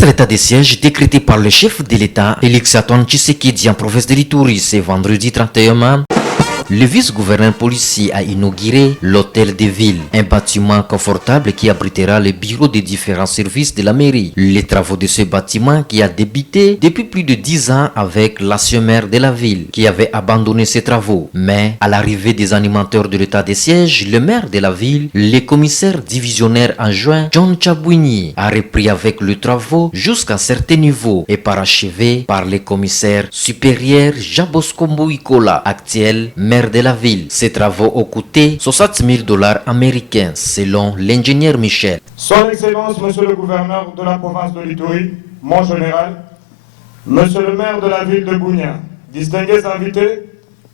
Face à l'état de siège décrété par le chef de l'État, Félix Antoine Tshisekedi en province de l'Ituri ce vendredi 31 mars, le vice-gouverneur policier a inauguré l'hôtel de ville, un bâtiment confortable qui abritera les bureaux des différents services de la mairie. Les travaux de ce bâtiment qui a débuté depuis plus de 10 ans avec l'ancien maire de la ville qui avait abandonné ses travaux. Mais à l'arrivée des animateurs de l'état de siège, le maire de la ville, le commissaire divisionnaire adjoint John Chabouini, a repris avec le travaux jusqu'à un certain niveau et parachevé par le commissaire supérieur Jean-Bosco Mbouikola, actuel maire de la ville. Ces travaux ont coûté $60,000 américains selon l'ingénieur Michel. Son Excellence, Monsieur le gouverneur de la province de l'Ituri, mon général, Monsieur le maire de la ville de Bunia, distingués invités,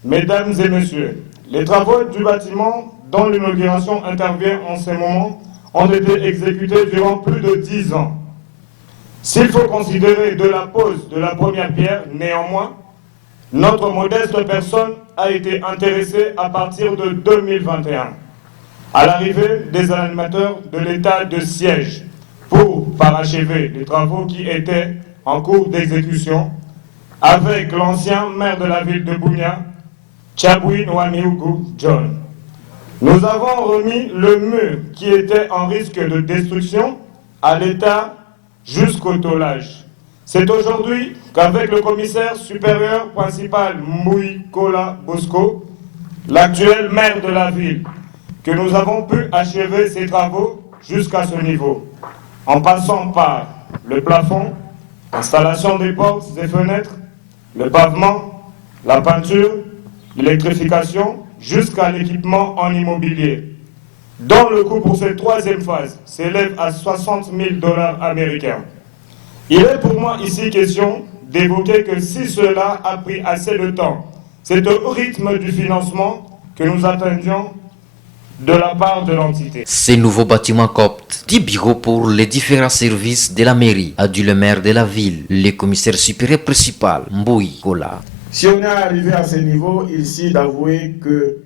Mesdames et Messieurs, les travaux du bâtiment dont l'inauguration intervient en ce moment ont été exécutés durant plus de 10 ans. S'il faut considérer de la pose de la première pierre, néanmoins, notre modeste personne a été intéressée à partir de 2021, à l'arrivée des animateurs de l'état de siège, pour parachever les travaux qui étaient en cours d'exécution avec l'ancien maire de la ville de Bunia, Chabouini Waniugu John. Nous avons remis le mur qui était en risque de destruction à l'état jusqu'au tôlage. C'est aujourd'hui qu'avec le commissaire supérieur principal Mbouikola Bosco, l'actuel maire de la ville, que nous avons pu achever ces travaux jusqu'à ce niveau, en passant par le plafond, l'installation des portes et fenêtres, le pavement, la peinture, l'électrification, jusqu'à l'équipement en immobilier, dont le coût pour cette troisième phase s'élève à $60,000 américains. Il est pour moi ici question d'évoquer que si cela a pris assez de temps, c'est au rythme du financement que nous attendions de la part de l'entité. Ces nouveaux bâtiments coptent 10 bureaux pour les différents services de la mairie, a dit le maire de la ville, le commissaire supérieur principal, Mbouikola. Si on est arrivé à ce niveau, ici d'avouer que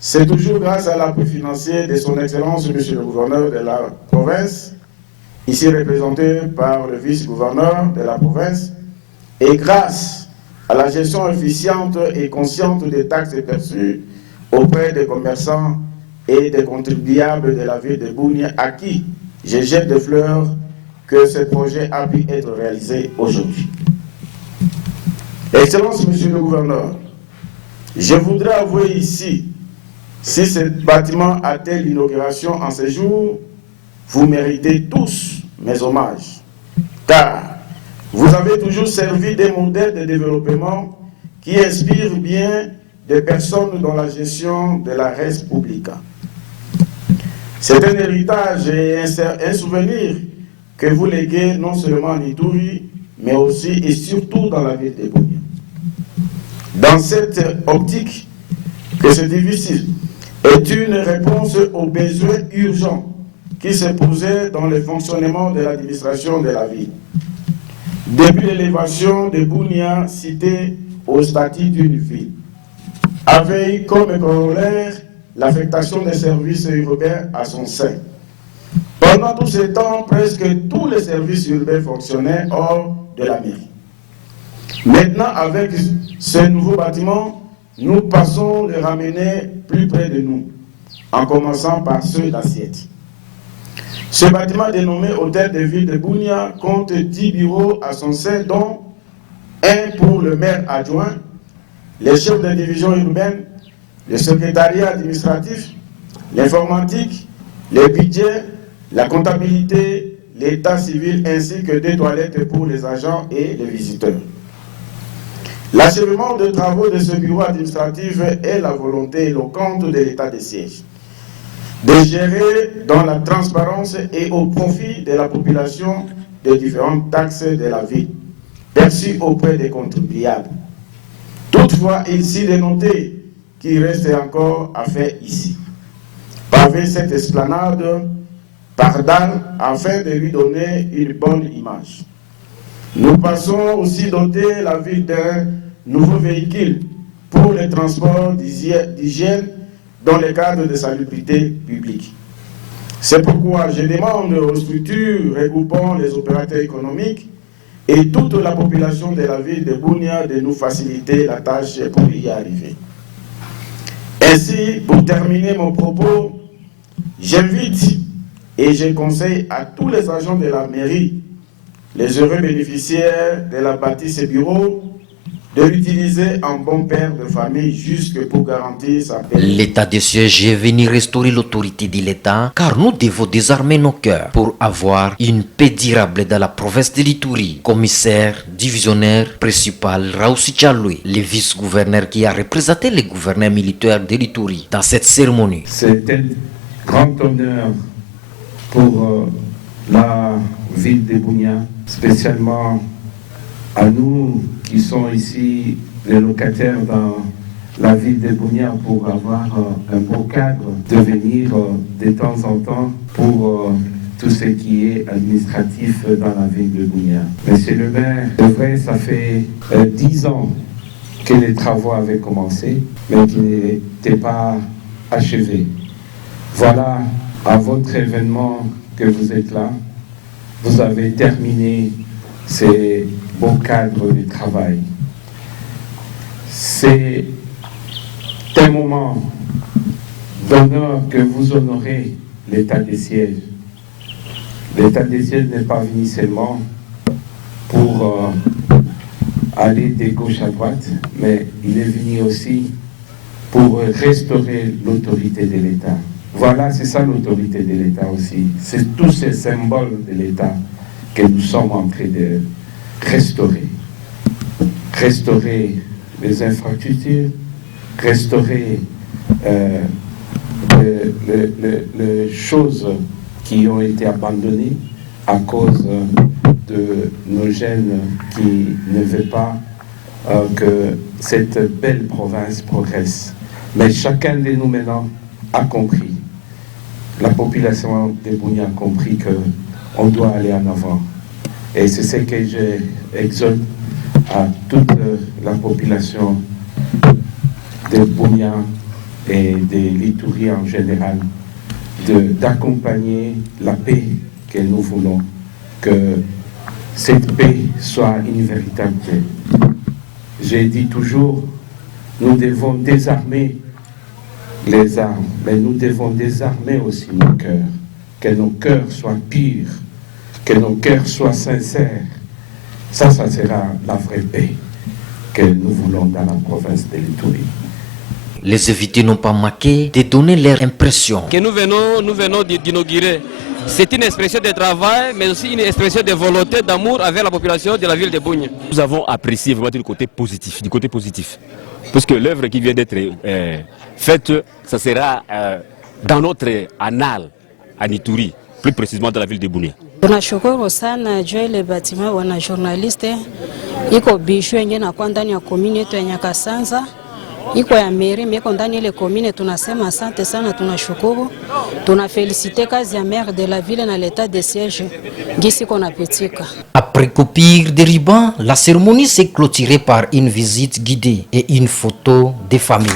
c'est toujours grâce à l'appui financier de son Excellence, Monsieur le gouverneur de la province, ici représenté par le vice-gouverneur de la province, et grâce à la gestion efficiente et consciente des taxes perçues auprès des commerçants et des contribuables de la ville de Bunia, à qui je jette des fleurs, que ce projet a pu être réalisé aujourd'hui. Excellence, Monsieur le gouverneur, je voudrais avouer ici, si ce bâtiment a-t-il l'inauguration en ce jour, vous méritez tous mes hommages, car vous avez toujours servi des modèles de développement qui inspirent bien des personnes dans la gestion de la res publica. C'est un héritage et un souvenir que vous léguez non seulement en Ituri, mais aussi et surtout dans la ville de Bunia. Dans cette optique, que ce difficile est une réponse aux besoins urgents qui se posaient dans le fonctionnement de l'administration de la ville. Depuis l'élévation de Bunia, citée au statut d'une ville, avait comme corollaire l'affectation des services urbains à son sein. Pendant tout ce temps, presque tous les services urbains fonctionnaient hors de la mairie. Maintenant, avec ce nouveau bâtiment, nous passons les ramener plus près de nous, en commençant par ceux d'assiette. Ce bâtiment dénommé Hôtel de Ville de Bunia compte 10 bureaux à son sein, dont un pour le maire adjoint, les chefs de division urbaine, le secrétariat administratif, l'informatique, les budgets, la comptabilité, l'état civil ainsi que des toilettes pour les agents et les visiteurs. L'achèvement des travaux de ce bureau administratif est la volonté éloquente de l'état de siège de gérer dans la transparence et au profit de la population les différentes taxes de la ville perçues auprès des contribuables. Toutefois, ici de noter qu'il reste encore à faire ici. Paver cette esplanade par dalle afin de lui donner une bonne image. Nous passons aussi doter la ville d'un nouveau véhicule pour les transports d'hygiène dans le cadre de salubrité publique. C'est pourquoi je demande aux structures regroupant les opérateurs économiques et toute la population de la ville de Bunia de nous faciliter la tâche pour y arriver. Ainsi, pour terminer mon propos, j'invite et je conseille à tous les agents de la mairie, les heureux bénéficiaires de la bâtisse et bureaux, de l'utiliser en bon père de famille jusque pour garantir sa paix. L'état de siège est venu restaurer l'autorité de l'État car nous devons désarmer nos cœurs pour avoir une paix durable dans la province de l'Ituri. Commissaire, divisionnaire, principal Raoussi Tchaloui, le vice-gouverneur qui a représenté les gouverneurs militaires de l'Ituri dans cette cérémonie. C'est un grand honneur pour la ville de Bunia, spécialement à nous qui sommes ici les locataires dans la ville de Bunia pour avoir un beau cadre, de venir de temps en temps pour tout ce qui est administratif dans la ville de Bunia. Monsieur le maire, c'est vrai, ça fait 10 ans que les travaux avaient commencé, mais qui n'étaient pas achevés. Voilà, à votre événement que vous êtes là, vous avez terminé ces beaux cadres de travail. C'est un moment d'honneur que vous honorez l'état des sièges. L'état des sièges n'est pas venu seulement pour aller de gauche à droite, mais il est venu aussi pour restaurer l'autorité de l'État. Voilà, c'est ça l'autorité de l'État aussi. C'est tous ces symboles de l'État que nous sommes en train de restaurer. Restaurer les infrastructures, restaurer les choses qui ont été abandonnées à cause de nos jeunes qui ne veulent pas que cette belle province progresse. Mais chacun de nous maintenant a compris, la population de Bunia a compris qu'on doit aller en avant. Et c'est ce que j'exhorte à toute la population de Bunia et de l'Ituri en général, d'accompagner la paix que nous voulons, que cette paix soit une véritable paix. J'ai dit toujours, nous devons désarmer les armes, mais nous devons désarmer aussi nos cœurs, que nos cœurs soient purs, que nos cœurs soient sincères. Ça sera la vraie paix que nous voulons dans la province de l'Ituri. Les invités n'ont pas manqué de donner leur impression. Que nous venons d'inaugurer. C'est une expression de travail, mais aussi une expression de volonté, d'amour avec la population de la ville de Bunia. Nous avons apprécié vraiment du côté positif. Parce que l'œuvre qui vient d'être faite, ça sera dans notre annale à Ituri, plus précisément dans la ville de Bunia. Tunashukuru sana Joel Batima, wana journaliste iko bishu yenye na kwa ndani ya komini yetu ya Nyakasanza, iko ya meri meko ndani ile komine. Tunasema asante sana, tunashukuru, tunafelicite kazi ya maire de la ville na l'état de siège gisi kona pitika. Après coupure des rubans, la cérémonie s'est clôturée par une visite guidée et une photo des familles.